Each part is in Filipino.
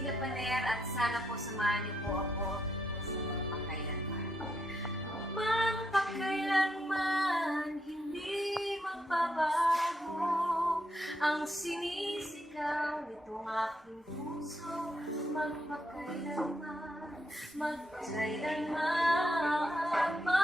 Christina Paner at sana po samahan niyo po ako sa magpakailanman. Magpakailanman, hindi magbabago ang sinisigaw nitong aking puso. Magpakailanman, magkailanman, magpakailanman.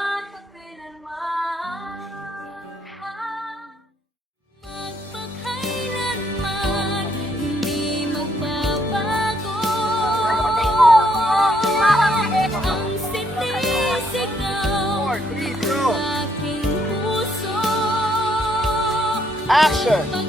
Action!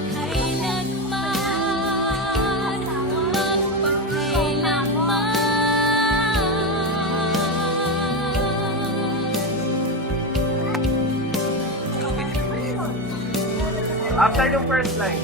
After yung first line.